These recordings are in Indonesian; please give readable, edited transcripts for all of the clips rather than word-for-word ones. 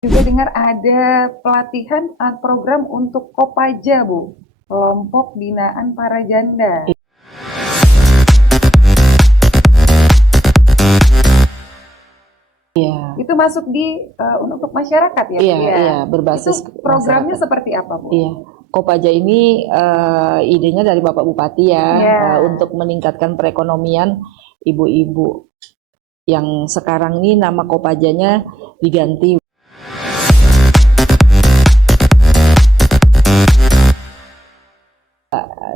Juga dengar ada pelatihan program untuk Kopaja, Bu. Kelompok Binaan Para Janda. Iya, Itu masuk di untuk masyarakat ya, Bu iya, ya. iya, Itu berbasis programnya masyarakat. seperti apa, Bu? Iya, Kopaja ini idenya dari Bapak Bupati ya, Ya. untuk meningkatkan perekonomian ibu-ibu yang sekarang ini nama Kopajanya diganti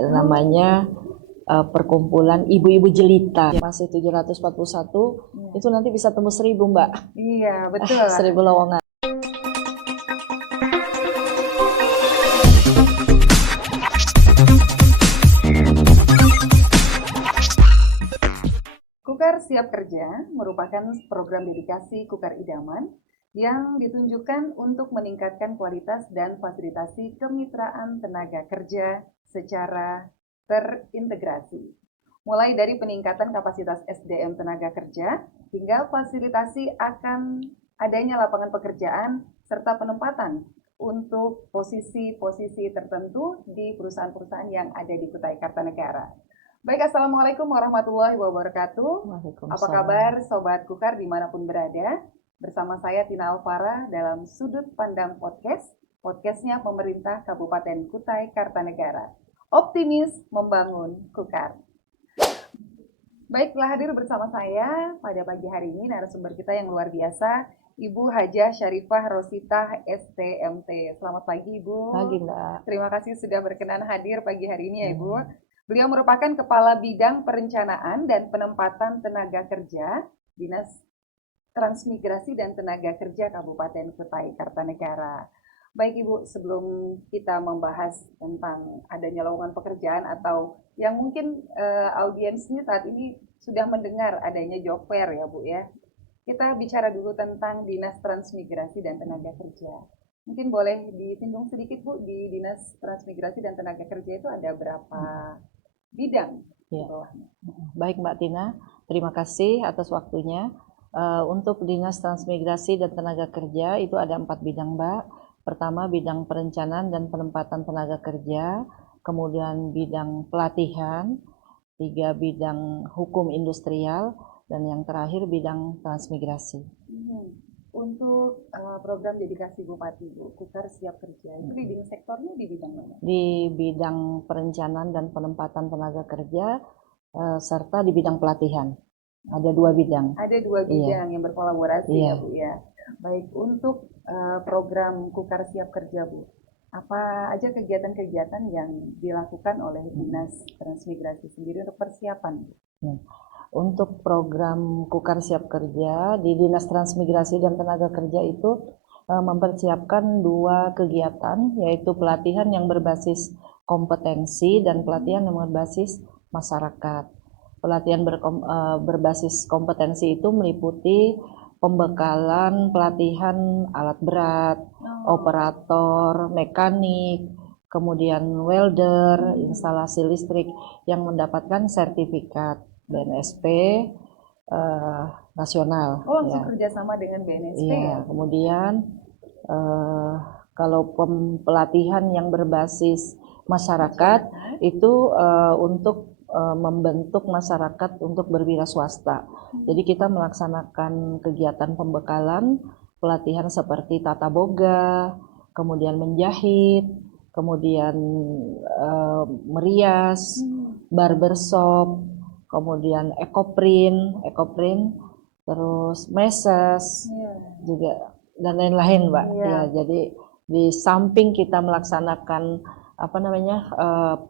namanya Perkumpulan Ibu-Ibu Jelita. Masih 741, itu nanti bisa tembus 1000 Mbak. Iya, betul. 1000 lowongan. Kukar Siap Kerja merupakan program dedikasi Kukar Idaman yang ditunjukkan untuk meningkatkan kualitas dan fasilitasi kemitraan tenaga kerja secara terintegrasi. Mulai dari peningkatan kapasitas SDM tenaga kerja hingga fasilitasi akan adanya lapangan pekerjaan serta penempatan untuk posisi-posisi tertentu di perusahaan-perusahaan yang ada di Kutai Kartanegara. Baik, Assalamualaikum warahmatullahi wabarakatuh. Apa kabar Sobat Kukar dimanapun berada? Bersama saya Tina Alvara dalam Sudut Pandang Podcast, podcastnya pemerintah Kabupaten Kutai Kartanegara. Optimis membangun Kukar. Baiklah, hadir bersama saya pada pagi hari ini narasumber kita yang luar biasa, Ibu Hajah Syarifah Rositah STMT. Selamat pagi Ibu. Pagi Mbak. Terima kasih sudah berkenan hadir pagi hari ini ya Ibu. Beliau merupakan Kepala Bidang Perencanaan dan Penempatan Tenaga Kerja Dinas Transmigrasi dan Tenaga Kerja Kabupaten Kutai Kartanegara. Baik Ibu, sebelum kita membahas tentang adanya lowongan pekerjaan atau yang mungkin audiensnya saat ini sudah mendengar adanya job fair ya Bu ya. Kita bicara dulu tentang Dinas Transmigrasi dan Tenaga Kerja. Mungkin boleh disinggung sedikit Bu, di Dinas Transmigrasi dan Tenaga Kerja itu ada berapa bidang di Ya. bawahnya? Baik Mbak Tina, terima kasih atas waktunya. Untuk Dinas Transmigrasi dan Tenaga Kerja itu ada 4 bidang Mbak. Pertama bidang perencanaan dan penempatan tenaga kerja, kemudian bidang pelatihan, 3 bidang hukum industrial, dan yang terakhir bidang transmigrasi. Untuk program dedikasi Bupati Bu, Kukar Siap Kerja, itu leading sektornya di bidang mana? Di bidang perencanaan dan penempatan tenaga kerja serta di bidang pelatihan. Ada 2 bidang. Ada 2 bidang yang berkolaborasi ya Bu ya. Baik, untuk program Kukar Siap Kerja Bu, apa aja kegiatan-kegiatan yang dilakukan oleh Dinas Transmigrasi sendiri untuk persiapan? Untuk program Kukar Siap Kerja di Dinas Transmigrasi dan Tenaga Kerja itu mempersiapkan 2 kegiatan, yaitu pelatihan yang berbasis kompetensi dan pelatihan yang berbasis masyarakat. Pelatihan berbasis kompetensi itu meliputi pembekalan pelatihan alat berat, operator, mekanik, kemudian welder, instalasi listrik yang mendapatkan sertifikat BNSP nasional. Oh, langsung kerjasama dengan BNSP ya? Kemudian kalau pelatihan yang berbasis masyarakat itu untuk membentuk masyarakat untuk berwira swasta. Jadi kita melaksanakan kegiatan pembekalan, pelatihan seperti tata boga, kemudian menjahit, kemudian merias, barbershop, kemudian ekoprint, terus meses juga dan lain-lain Mbak. Ya, jadi di samping kita melaksanakan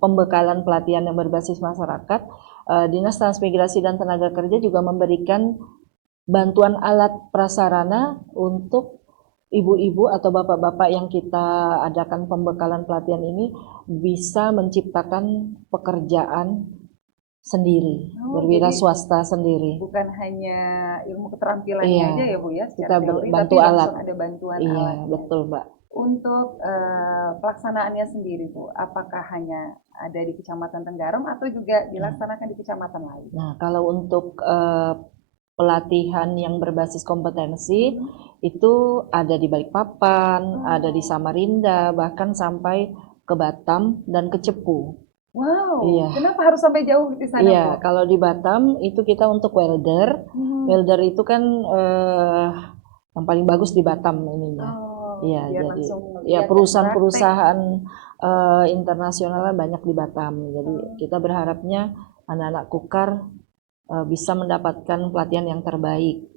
pembekalan pelatihan yang berbasis masyarakat, Dinas Transmigrasi dan Tenaga Kerja juga memberikan bantuan alat prasarana untuk ibu-ibu atau bapak-bapak yang kita adakan pembekalan pelatihan ini bisa menciptakan pekerjaan sendiri, berwira swasta sendiri. Bukan hanya ilmu keterampilannya aja ya Bu ya, kita teori, bantu tapi alat. langsung ada bantuan Iya, alat. betul Mbak. Untuk pelaksanaannya sendiri Bu, apakah hanya ada di Kecamatan Tenggarong atau juga dilaksanakan di kecamatan lain? Nah, kalau untuk pelatihan yang berbasis kompetensi itu ada di Balikpapan, ada di Samarinda, bahkan sampai ke Batam dan ke Cepu. Wow, Iya. kenapa harus sampai jauh di sana, Iya, Bu? kalau di Batam itu kita untuk welder. Welder itu kan yang paling bagus di Batam ininya. Oh, Iya, biar jadi langsung ya lihat dan praktek. perusahaan-perusahaan internasional banyak di Batam. Jadi kita berharapnya anak-anak Kukar bisa mendapatkan pelatihan yang terbaik.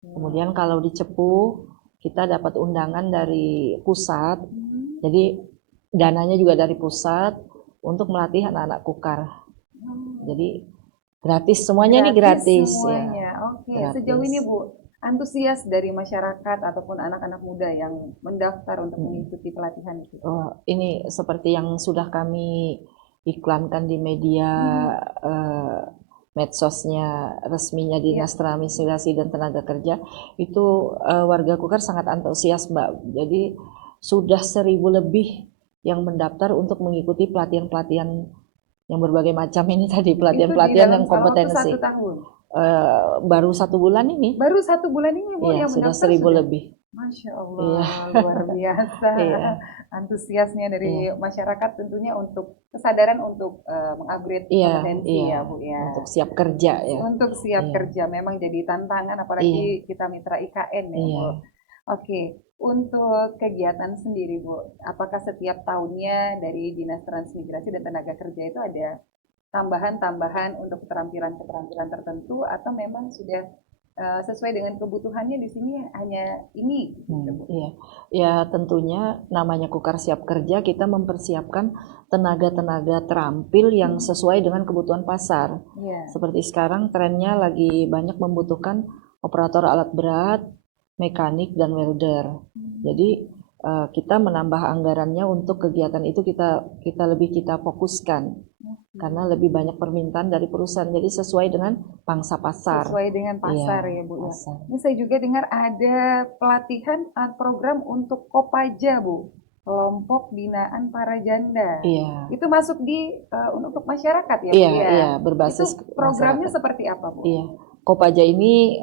Kemudian kalau di Cepu kita dapat undangan dari pusat. Jadi dananya juga dari pusat untuk melatih anak-anak Kukar. Jadi gratis semuanya, ini gratis semuanya. ya. Oke, Gratis. sejauh ini Bu, antusias dari masyarakat ataupun anak-anak muda yang mendaftar untuk mengikuti pelatihan itu? Ini seperti yang sudah kami iklankan di media medsosnya resminya Dinas Transmigrasi dan Tenaga Kerja, itu warga Kukar sangat antusias, Mbak. Jadi sudah 1.000 lebih yang mendaftar untuk mengikuti pelatihan-pelatihan yang berbagai macam ini tadi, pelatihan-pelatihan yang kompetensi. Itu di dalam 1 tahun? Baru 1 bulan ini. Baru 1 bulan ini Bu Iya, yang sudah mendaftar 1.000 lebih. Masya Allah, Iya. luar biasa. Iya. Antusiasnya dari masyarakat tentunya untuk kesadaran untuk mengupgrade kompetensi ya Bu ya. Untuk siap kerja ya. Untuk siap kerja memang jadi tantangan apalagi kita mitra IKN ya Bu. Oke, untuk kegiatan sendiri Bu, apakah setiap tahunnya dari Dinas Transmigrasi dan Tenaga Kerja itu ada tambahan-tambahan untuk keterampilan-keterampilan tertentu atau memang sudah sesuai dengan kebutuhannya di sini hanya ini? Iya, ya tentunya namanya Kukar Siap Kerja, kita mempersiapkan tenaga-tenaga terampil yang sesuai dengan kebutuhan pasar. Seperti sekarang trennya lagi banyak membutuhkan operator alat berat, mekanik, dan welder. Jadi kita menambah anggarannya untuk kegiatan itu kita lebih fokuskan karena lebih banyak permintaan dari perusahaan, jadi sesuai dengan pangsa pasar. Sesuai dengan pasar ya Bu. Pasar. Ini saya juga dengar ada pelatihan program untuk Kopaja Bu, kelompok binaan para janda. Iya. Itu masuk di untuk masyarakat ya Bu? Iya, berbasis itu programnya masyarakat. seperti apa Bu? Iya. Kopaja ini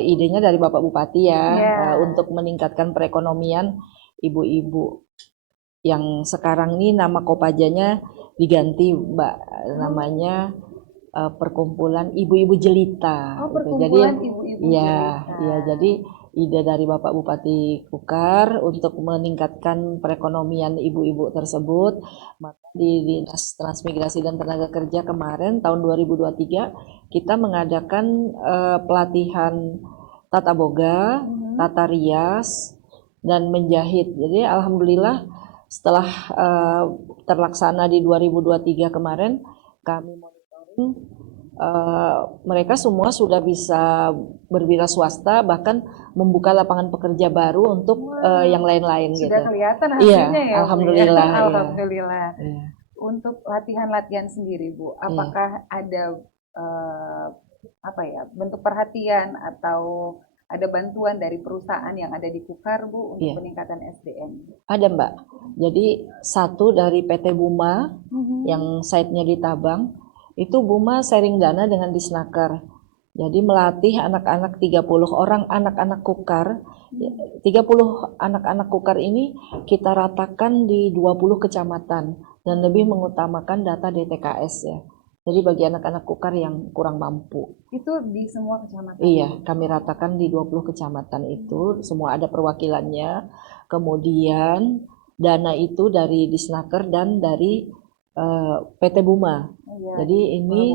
idenya dari Bapak Bupati ya, untuk meningkatkan perekonomian ibu-ibu yang sekarang ini nama Kopajanya diganti Mbak, namanya Perkumpulan Ibu-Ibu Jelita. Perkumpulan Ibu-Ibu Jelita. Iya, jadi ide dari Bapak Bupati Kukar untuk meningkatkan perekonomian ibu-ibu tersebut, maka di Dinas Transmigrasi dan Tenaga Kerja kemarin tahun 2023 kita mengadakan pelatihan tata boga, tata rias, dan menjahit. Jadi alhamdulillah setelah terlaksana di 2023 kemarin, kami monitoring mereka semua sudah bisa berwira swasta, bahkan membuka lapangan pekerja baru untuk yang lain-lain. Sudah gitu. Kelihatan hasilnya ya. Alhamdulillah. Bu, ya? Alhamdulillah. Iya. Untuk latihan-latihan sendiri Bu, apakah ada bentuk perhatian atau ada bantuan dari perusahaan yang ada di Kukar Bu untuk peningkatan SDM? Ada Mbak. Jadi satu dari PT Buma yang site-nya di Tabang, itu Buma sharing dana dengan Disnaker. Jadi melatih anak-anak 30 orang anak-anak Kukar. 30 anak-anak Kukar ini kita ratakan di 20 kecamatan dan lebih mengutamakan data DTKS ya. Jadi bagi anak-anak Kukar yang kurang mampu. Itu di semua kecamatan? Iya, kami ratakan di 20 kecamatan itu, semua ada perwakilannya. Kemudian dana itu dari Disnaker dan dari PT Buma. Jadi ini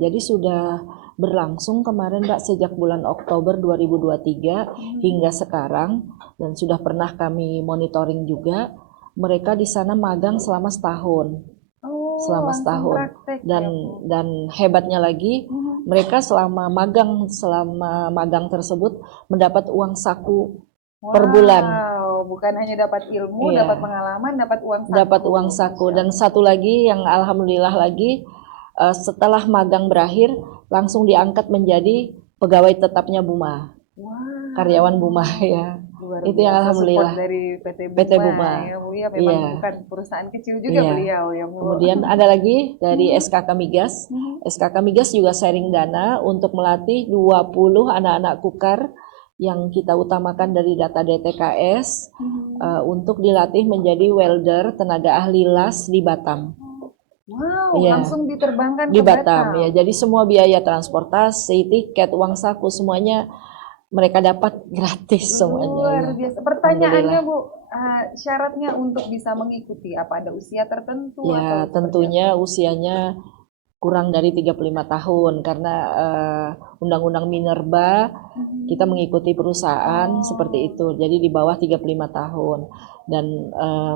jadi sudah berlangsung kemarin Mbak sejak bulan Oktober 2023 hingga sekarang, dan sudah pernah kami monitoring juga. Mereka di sana magang selama setahun. Selama setahun. Dan hebatnya lagi, mereka selama magang tersebut mendapat uang saku per bulan. Bukan hanya dapat ilmu, dapat pengalaman, dapat uang saku. Dapat uang saku. Dan satu lagi yang alhamdulillah lagi, setelah magang berakhir langsung diangkat menjadi pegawai tetapnya Buma. Karyawan Buma ya. Luar Itu yang biasa support alhamdulillah dari PT PT Buma Buma. ya Bu ya, memang Iya, bukan perusahaan kecil juga iya. beliau ya Bu. Kemudian ada lagi dari Hmm, SKK Migas. hmm. SKK Migas juga sharing dana untuk melatih 20 anak-anak kukar yang kita utamakan dari data DTKS untuk dilatih menjadi welder tenaga ahli las di Batam. Wow, Iya, langsung diterbangkan di ke Batam Batam. ya. Jadi semua biaya transportasi, tiket, uang saku semuanya mereka dapat gratis semuanya Luar ya. biasa. Alhamdulillah. Pertanyaannya Bu, syaratnya untuk bisa mengikuti apa ada usia tertentu atau Ya, seperti apa? tentunya usianya kurang dari 35 tahun karena Undang-Undang Minerba kita mengikuti perusahaan seperti itu. Jadi di bawah 35 tahun dan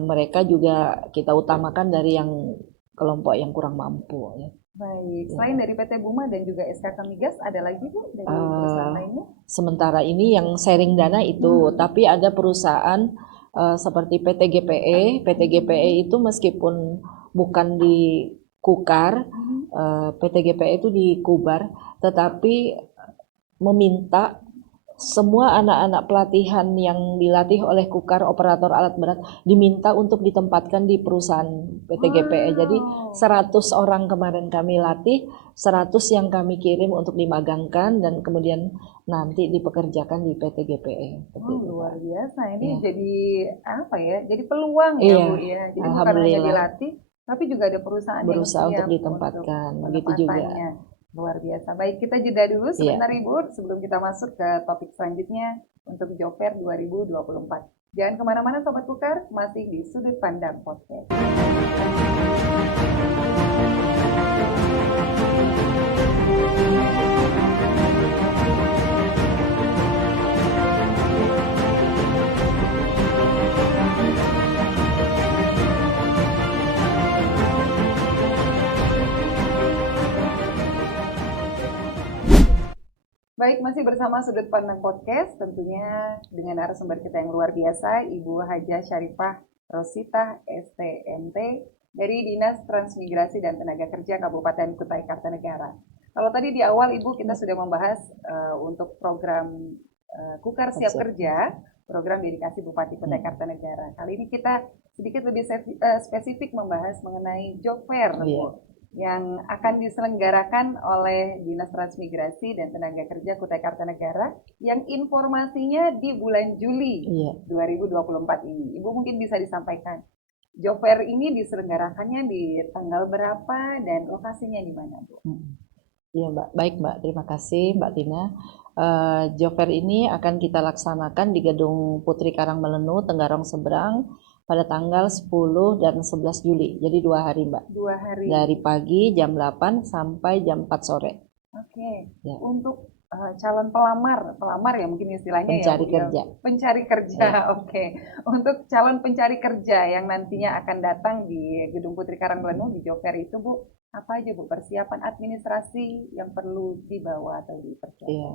mereka juga kita utamakan dari yang kelompok yang kurang mampu ya. Baik, selain dari PT Buma dan juga SKK Migas, ada lagi Bu dari perusahaan lainnya? Sementara ini yang sharing dana itu, tapi ada perusahaan seperti PT GPE. PT GPE itu meskipun bukan di Kukar, PT GPE itu di Kubar, tetapi meminta semua anak-anak pelatihan yang dilatih oleh Kukar operator alat berat diminta untuk ditempatkan di perusahaan PT GPE. Jadi 100 orang kemarin kami latih, 100 yang kami kirim untuk dimagangkan dan kemudian nanti dipekerjakan di PT GPE. Luar biasa. Ini Iya. jadi apa ya? Jadi peluang ya Iya, Bu ya. Jadi bukan hanya alhamdulillah. dilatih, tapi juga ada perusahaan yang Berusaha untuk siap ditempatkan, untuk begitu juga. penempatannya. Luar biasa. Baik, kita jeda dulu Iya. sebentar Ibu sebelum kita masuk ke topik selanjutnya untuk Job Fair 2024. Jangan kemana-mana Sobat Kukar, masih di Sudut Pandang Podcast. Baik, masih bersama Sudut Pandang Podcast, tentunya dengan narasumber kita yang luar biasa, Ibu Hajah Syarifah Rosita, STMT, dari Dinas Transmigrasi dan Tenaga Kerja Kabupaten Kutai Kartanegara. Kalau tadi di awal Ibu kita sudah membahas untuk program Kukar Siap Kerja, program dedikasi Bupati Kutai Kartanegara. Kali ini kita sedikit lebih spesifik membahas mengenai Job Fair, Bu, yang akan diselenggarakan oleh Dinas Transmigrasi dan Tenaga Kerja Kutai Kartanegara yang informasinya di bulan Juli 2024 ini. Ibu mungkin bisa disampaikan Job Fair ini diselenggarakannya di tanggal berapa dan lokasinya di mana, Bu? Iya Mbak, baik Mbak, terima kasih Mbak Tina. Job Fair ini akan kita laksanakan di Gedung Putri Karangmelenu, Tenggarong Seberang pada tanggal 10 dan 11 Juli. Jadi 2 hari Mbak. 2 hari. Dari pagi jam 8 sampai jam 4 sore. Oke. Ya. Untuk calon pelamar ya mungkin istilahnya Pencari ya. kerja. Pencari kerja, Ya. Oke. Untuk calon pencari kerja yang nantinya akan datang di Gedung Putri Karangmelenu di Job Fair itu Bu, apa aja Bu persiapan administrasi yang perlu dibawa atau dipersiapkan? Iya.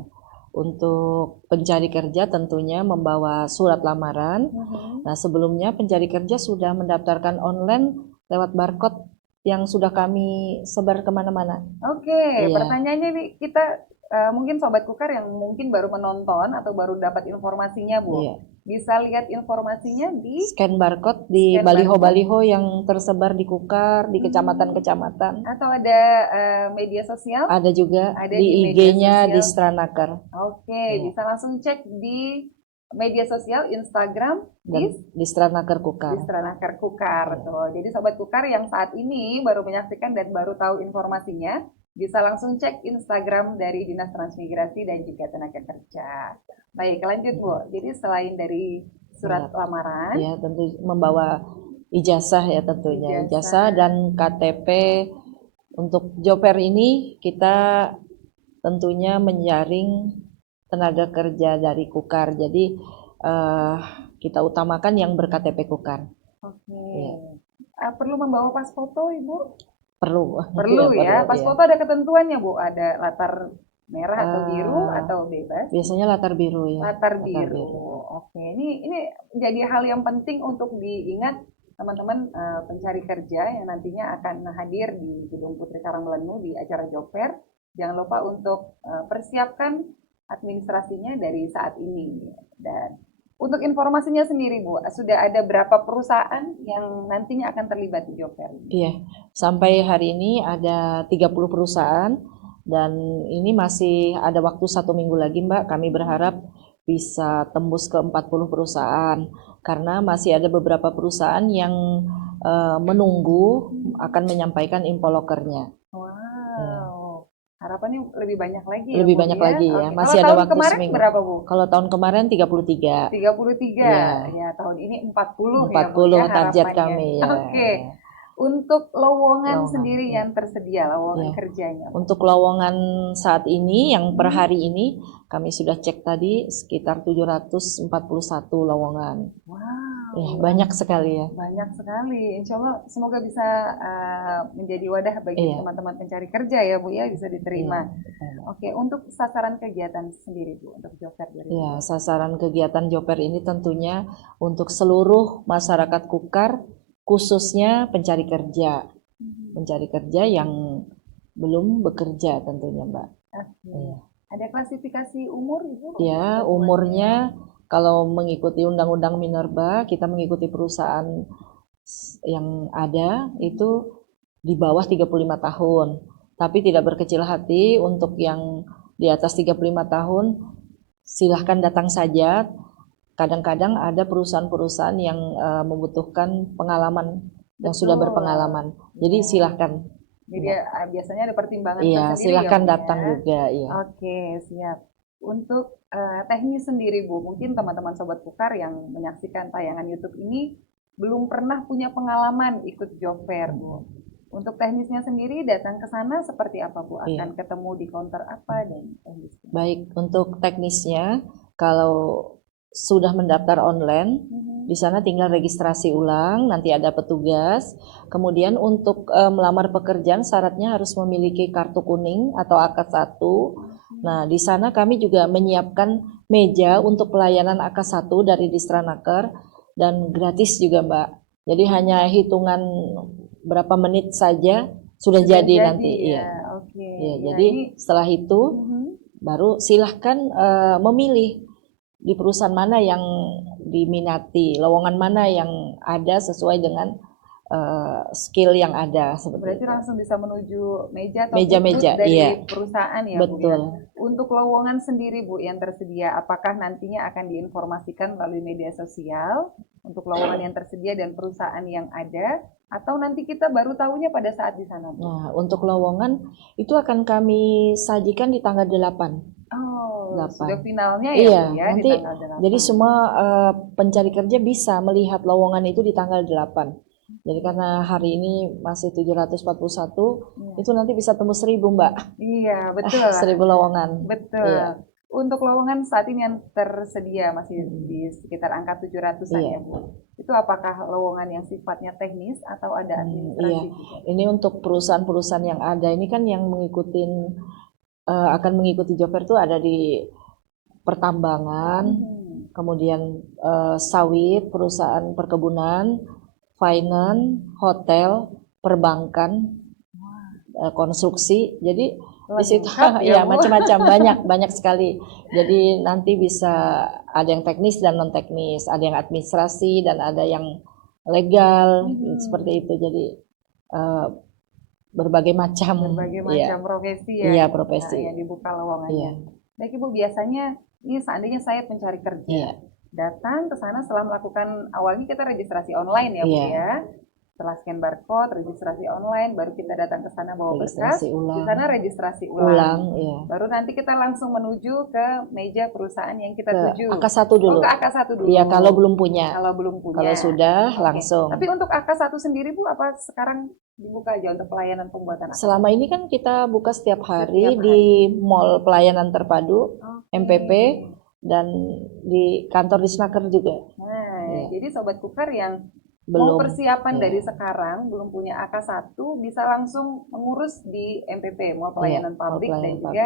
Untuk pencari kerja tentunya membawa surat lamaran. Nah, sebelumnya pencari kerja sudah mendaftarkan online lewat barcode yang sudah kami sebar kemana-mana. Oke, Iya. pertanyaannya nih kita mungkin Sobat Kukar yang mungkin baru menonton atau baru dapat informasinya Bu, Iya. bisa lihat informasinya di Scan barcode di Scan baliho-baliho yang tersebar di Kukar, di kecamatan-kecamatan. atau ada media sosial? Ada juga Ada di di media IG-nya di sosial. Stranaker. Oke, Iya. bisa langsung cek di media sosial Instagram Dan di Stranaker Kukar. di Stranaker Kukar. Tuh. Jadi Sobat Kukar yang saat ini baru menyaksikan dan baru tahu informasinya, bisa langsung cek Instagram dari Dinas Transmigrasi dan juga Tenaga Kerja. Baik, lanjut Bu. Jadi selain dari surat lamaran, Ya, tentu membawa ijazah ya tentunya. Ijazah dan KTP. Untuk Job Fair ini kita tentunya menjaring tenaga kerja dari Kukar. Jadi kita utamakan yang ber-KTP Kukar. Oke. Ya. Perlu membawa pas foto Ibu? Perlu. Perlu ya. Pas ya. foto ada ketentuannya Bu, ada latar merah atau biru atau bebas? Biasanya latar biru ya. Latar biru. Oke, ini jadi hal yang penting untuk diingat teman-teman pencari kerja yang nantinya akan hadir di Gedung Putri Karangmelenu di acara Job Fair. Jangan lupa untuk persiapkan administrasinya dari saat ini. Dan Untuk informasinya sendiri Bu, sudah ada berapa perusahaan yang nantinya akan terlibat di job fair ini? Iya, sampai hari ini ada 30 perusahaan dan ini masih ada waktu 1 minggu lagi Mbak. Kami berharap bisa tembus ke 40 perusahaan karena masih ada beberapa perusahaan yang menunggu akan menyampaikan infolokernya. Wow, harapannya lebih banyak lagi ya Lebih Bu banyak ya? lagi ya, Oke. masih Kalau ada tahun waktu kemarin seminggu. berapa Bu? Kalau tahun kemarin 33. 33, Iya, ya tahun ini 40 ya Bu 40 ya target harapannya. kami ya. Oke, untuk lowongan Lowongan, sendiri ya. yang tersedia, lowongan Ya. kerjanya Bu. Untuk lowongan saat ini yang per hari ini kami sudah cek tadi sekitar 741 lowongan. Wow, Ya, banyak sekali ya. banyak sekali. Insya Allah semoga bisa menjadi wadah bagi Iya. teman-teman pencari kerja ya Bu ya, bisa diterima. Iya. Oke, untuk sasaran kegiatan sendiri Bu untuk job fair 2020. Ya, sasaran kegiatan job fair ini tentunya untuk seluruh masyarakat Kukar, khususnya pencari kerja. Pencari kerja yang belum bekerja tentunya, Mbak. Oke. Iya. Ada klasifikasi umur Ibu? Ya, umurnya kalau mengikuti Undang-Undang Minerba, kita mengikuti perusahaan yang ada itu di bawah 35 tahun. Tapi tidak berkecil hati untuk yang di atas 35 tahun, silahkan datang saja. Kadang-kadang ada perusahaan-perusahaan yang membutuhkan pengalaman, yang sudah Betul. berpengalaman. Jadi Iya. silahkan. Jadi biasanya ada pertimbangan Iya, tersendiri silahkan ya Bu datang ya. juga. Iya. Oke, siap. Untuk teknis sendiri Bu, mungkin teman-teman Sobat Kukar yang menyaksikan tayangan YouTube ini belum pernah punya pengalaman ikut job fair Bu. Untuk teknisnya sendiri datang ke sana seperti apa Bu? Akan Iya. ketemu di counter apa dan teknisnya? Baik, untuk teknisnya kalau sudah mendaftar online, di sana tinggal registrasi ulang, nanti ada petugas. Kemudian untuk melamar pekerjaan syaratnya harus memiliki kartu kuning atau AK1. Nah, di sana kami juga menyiapkan meja untuk pelayanan AK1 dari Distranaker dan gratis juga, Mbak. Jadi hanya hitungan berapa menit saja sudah jadi nanti. ya. Iya. Oke. Iya, Ya, jadi ini setelah itu baru silahkan memilih di perusahaan mana yang diminati, lowongan mana yang ada sesuai dengan skill yang ada seperti berarti itu. langsung bisa menuju meja atau Meja-meja, booth dari iya. perusahaan ya Bu ya. Betul. Untuk lowongan sendiri Bu yang tersedia, apakah nantinya akan diinformasikan melalui media sosial untuk lowongan yang tersedia dan perusahaan yang ada, atau nanti kita baru tahunya pada saat di sana Bu? Nah, untuk lowongan itu akan kami sajikan di tanggal 8. Oh, 8. sudah finalnya ya Iya, Bu ya nanti di tanggal 8. jadi semua pencari kerja bisa melihat lowongan itu di tanggal 8. Jadi karena hari ini masih 741, itu nanti bisa tembus 1000 Mbak. Iya, betul. 1000 lowongan. Betul. Iya. Untuk lowongan saat ini yang tersedia masih di sekitar angka 700-an Iya. ya Bu. Itu apakah lowongan yang sifatnya teknis atau ada administrasi Iya. juga? Ini untuk perusahaan-perusahaan yang ada ini kan yang akan mengikuti job fair itu ada di pertambangan, kemudian sawit, perusahaan perkebunan, finance, hotel, perbankan, konstruksi. Jadi di situ ya macam-macam banyak sekali. Jadi nanti bisa ada yang teknis dan non teknis, ada yang administrasi dan ada yang legal seperti itu. Jadi berbagai macam profesi ya. Iya, profesi. Yang dibuka lowongannya. Iya. Baik Ibu, biasanya ini seandainya saya pencari kerja, Iya. datang ke sana setelah melakukan awalnya kita registrasi online ya Bu Iya. ya. Setelah scan barcode, registrasi online, baru kita datang ke sana bawa berkas, Registrasi ulang. di sana registrasi ulang. Iya. Baru nanti kita langsung menuju ke meja perusahaan yang kita tuju. AK1 dulu. Ke AK1 dulu. Iya, kalau belum punya. Kalau belum punya. Kalau sudah langsung. Tapi untuk AK1 sendiri Bu, apa sekarang dibuka aja untuk pelayanan pembuatan AK1? Selama ini kan kita buka setiap hari di Mall Pelayanan Terpadu, MPP, dan di kantor Disnaker juga. Nah, jadi Sobat Kukar yang belum mau persiapan dari sekarang, belum punya AK1, bisa langsung mengurus di MPP, Mall Pelayanan Publik, dan juga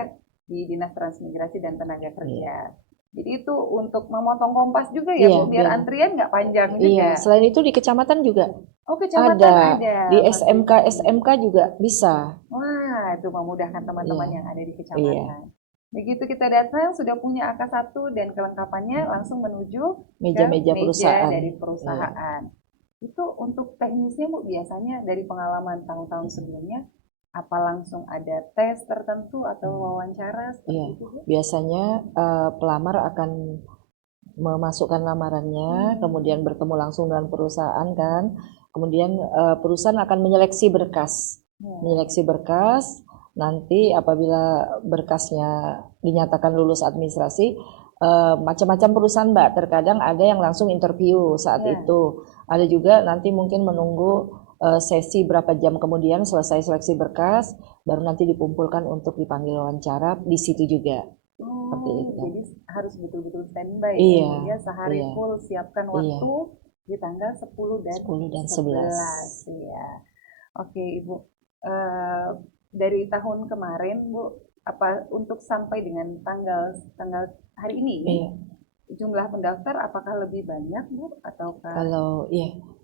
di Dinas Transmigrasi dan Tenaga Kerja. Jadi itu untuk memotong kompas juga ya Bu, biar antrian nggak panjang juga. Iya, selain itu di kecamatan juga. Oh, kecamatan ada. Di SMK juga bisa. Wah, itu memudahkan teman-teman yang ada di kecamatan. Begitu kita datang sudah punya AK1 dan kelengkapannya, langsung menuju Meja-meja ke meja perusahaan. dari Iya. perusahaan. Itu untuk teknisnya Bu, biasanya dari pengalaman tahun-tahun sebelumnya, apa langsung ada tes tertentu atau wawancara seperti Iya, itu Bu? biasanya pelamar akan memasukkan lamarannya, kemudian bertemu langsung dengan perusahaan kan, kemudian perusahaan akan menyeleksi berkas, nanti apabila berkasnya dinyatakan lulus administrasi, macam-macam perusahaan Mbak, terkadang ada yang langsung interview saat itu, ada juga nanti mungkin menunggu sesi berapa jam kemudian selesai seleksi berkas, baru nanti dikumpulkan untuk dipanggil wawancara di situ juga. Seperti itu. Jadi harus betul-betul standby Iya, ya sehari iya. full siapkan waktu di tanggal 10 dan 11 ya. Oke Ibu, dari tahun kemarin Bu, apa untuk sampai dengan tanggal hari ini jumlah pendaftar apakah lebih banyak Bu ataukah?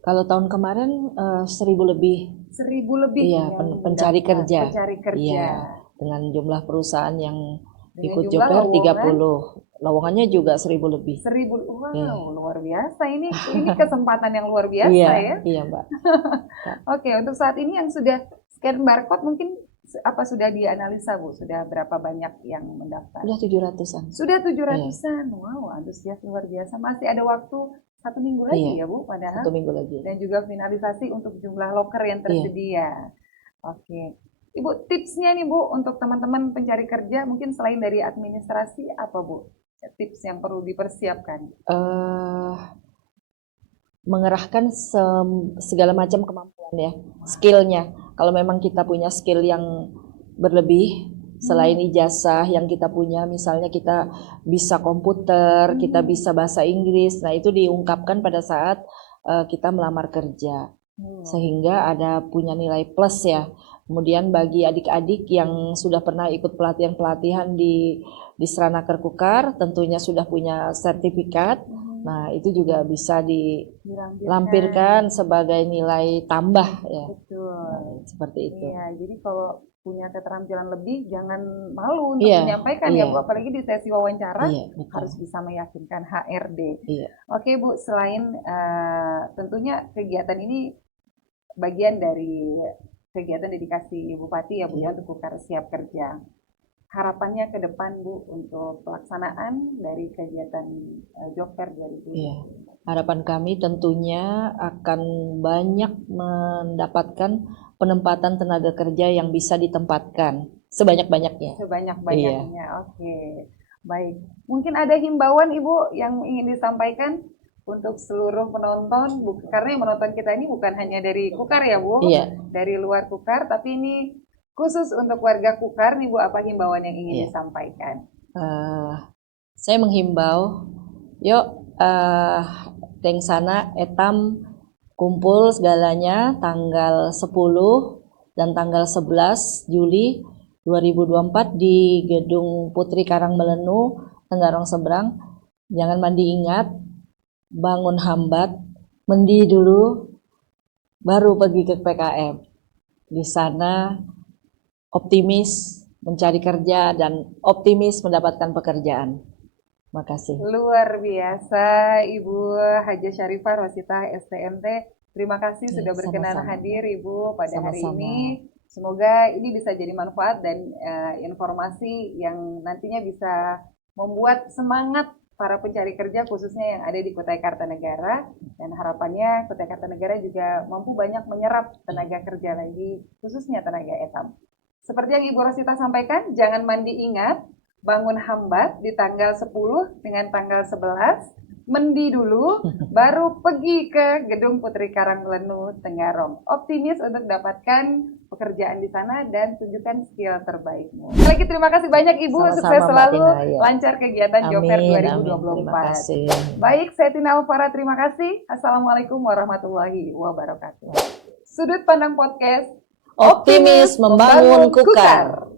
Kalau tahun kemarin 1000 lebih. 1000 lebih Iya, yang pencari kerja. pencari kerja. Iya, dengan jumlah perusahaan yang Dengan ikut jumlah Joper lowongan 30. Lowongannya juga 1000 lebih. 1000, wow, Iya. luar biasa ini kesempatan yang luar biasa ya. Iya Mbak. Oke, untuk saat ini yang sudah scan barcode mungkin apa sudah dianalisa Bu? Sudah berapa banyak yang mendaftar? Sudah 700-an. Sudah 700-an. Wow, antusias luar biasa. Masih ada waktu 1 minggu lagi ya Bu, padahal. 1 minggu lagi. Dan juga finalisasi untuk jumlah loker yang tersedia. Oke. Ibu, tipsnya nih Bu untuk teman-teman pencari kerja mungkin selain dari administrasi apa Bu? Tips yang perlu dipersiapkan? Mengerahkan segala macam kemampuan ya, skillnya. Kalau memang kita punya skill yang berlebih, selain ijazah yang kita punya, misalnya kita bisa komputer, kita bisa bahasa Inggris, nah itu diungkapkan pada saat kita melamar kerja, sehingga ada punya nilai plus ya. Kemudian bagi adik-adik yang sudah pernah ikut pelatihan-pelatihan di Stranaker Kukar, tentunya sudah punya sertifikat. Nah, itu juga bisa dilampirkan sebagai nilai tambah ya. Betul. Nah, seperti itu. Iya, jadi kalau punya keterampilan lebih jangan malu untuk menyampaikan ya Bu, apalagi di sesi wawancara harus bisa meyakinkan HRD. Oke Bu, selain tentunya kegiatan ini bagian dari kegiatan dedikasi Bupati ya Bu ya untuk Kukar Siap Kerja. Harapannya ke depan Bu untuk pelaksanaan dari kegiatan Jobfair 2020. Harapan kami tentunya akan banyak mendapatkan penempatan tenaga kerja yang bisa ditempatkan sebanyak-banyaknya. Sebanyak-banyaknya. Oke. Baik. Mungkin ada himbauan Ibu yang ingin disampaikan untuk seluruh penonton, karena yang menonton kita ini bukan hanya dari Kukar ya Bu, dari luar Kukar, tapi ini khusus untuk warga Kukar nih Bu, apa himbauan yang ingin disampaikan? Saya menghimbau, yuk teng sana etam kumpul segalanya tanggal 10 dan tanggal 11 Juli 2024 di Gedung Putri Karangmelenu, Tenggarong Seberang. Jangan mandi ingat, bangun hambat, mandi dulu, baru pergi ke PKM. Di sana optimis mencari kerja dan optimis mendapatkan pekerjaan. Makasih. Luar biasa Ibu Haja Syarifah Rosita STMT. Terima kasih sudah berkenan hadir Ibu pada hari ini. Semoga ini bisa jadi manfaat dan informasi yang nantinya bisa membuat semangat para pencari kerja khususnya yang ada di Kutai Kartanegara, dan harapannya Kutai Kartanegara juga mampu banyak menyerap tenaga kerja lagi khususnya tenaga etam. Seperti yang Ibu Rosita sampaikan, jangan mandi ingat, bangun hambat di tanggal 10 dengan tanggal 11, mandi dulu, baru pergi ke Gedung Putri Karangmelenu Tenggarong. Optimis untuk dapatkan pekerjaan di sana dan tunjukkan skill terbaikmu. Sekali lagi terima kasih banyak Ibu, sukses selalu, lancar kegiatan Jobfair 2024. Baik, saya Tina Alvara, terima kasih. Assalamualaikum warahmatullahi wabarakatuh. Sudut Pandang Podcast, optimis membangun Kukar.